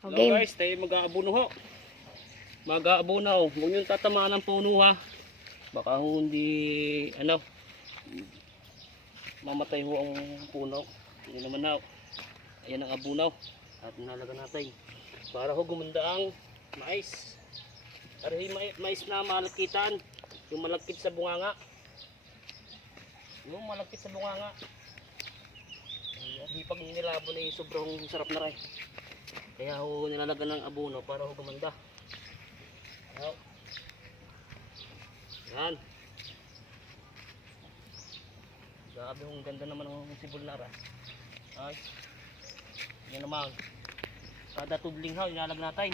Hello Okay. guys, tayo mag-aabuno ho. Mag-aabuno. Huwag nyo tatamaan ng puno ha. Baka hindi, mamatay ho ang puno. Hindi naman ho. Ayan ang abunaw. At nalaga natin. Para ho gumanda ang mais. Para yung mais na malakitan. Yung malagkit sa bunganga. Yung malagkit sa bunganga. Ayan, pag nilabo na yung sobrang sarap na rin. Kaya ho nilalagan ng abono para ho gumanda. Ayan. Yan. Grabe hong ganda naman ng sibol na ras. Ay. Yan naman. Kada tudling ho nilalag natin.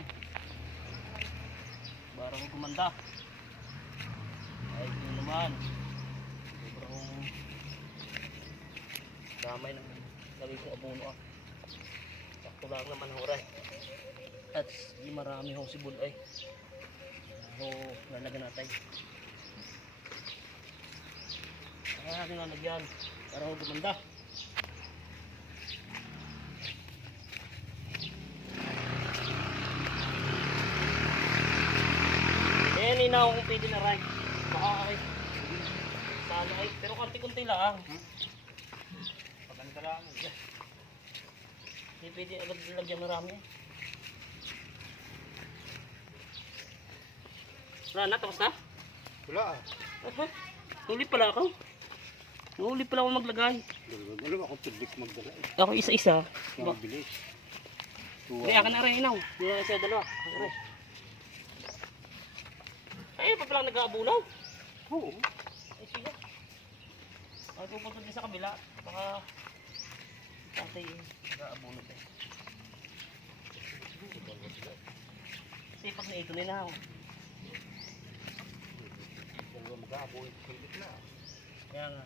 Para ho gumanda. Ay yun naman. Sobrang damay ng lagay kong abono ah. Sakto lang naman ho rin. At di marami hong sibol ay. So, lalagyan natin. Kaya natin lalagyan para ho gumanda. Ayan, inaw kung pwede na rin. Baka ay. Sana ay. Pero kanti-kunti lang. Paganda lang. Hindi pwede agad lagyan marami. Wala na, tapos na? Wala ah. Huli pala ako. Huli pala ako maglagay. Dalawa ako tudlik magdala eh. Ako isa-isa. Mabilis. Kaya ka na rin inaw. Hindi na siya dalawa. Ay, pa palang nag-aabunaw. Oo. Ay, sige. Ay, pupunta din sa kabila. Baka tatay nag-aabunaw tayo. Kasi pag na ito na inaw. Dalawa mag-aaboy. Tudlik na. Kaya nga.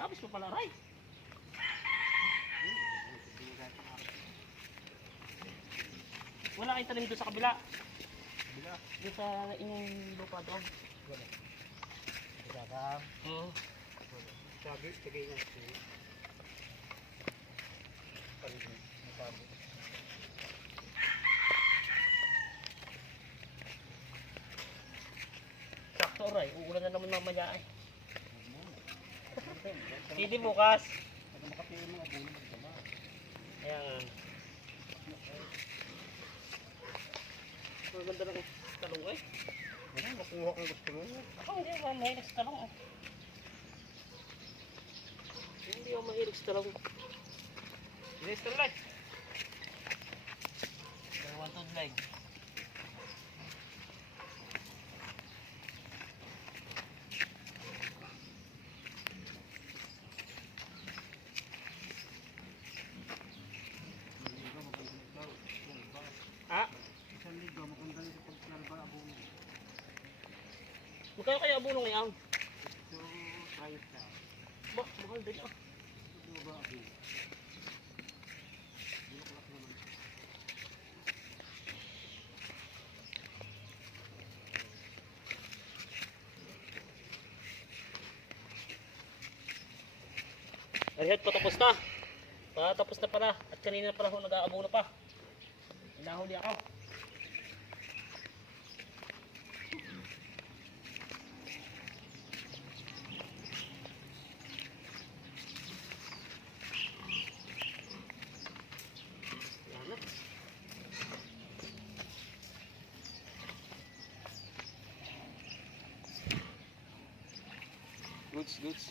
Labis mo pala, Ray. Wala kayong tanim doon sa kabila. Bila. Doon sa inyong lupa doon. Wala. Kasama. Oo. Sabi, tagay nga. Paligid. Masabi. Sakto, Ray. Uulan na naman mamaya ay. Hindi bukas. Makapili mga bulo magdala. Kaya nga. Maganda lang talong eh. Ano, makuha kang gusto mo. Ako hindi ako mahilig sa talong eh. Hindi ako mahilig sa talong. Yes, talong. Dalawang tudlay. Ha? Isang ligo, maganda na sa paglalaba abono. Magkano kaya abono ngayon? So, trial na. Ba, mahal din ah. Ito ba abono? Bulaklak naman. Arihat, patapos na. Patapos na pala. At kanina pala ako nag-aabono pa. Hinahuli ako. Yan na. Goods, goods.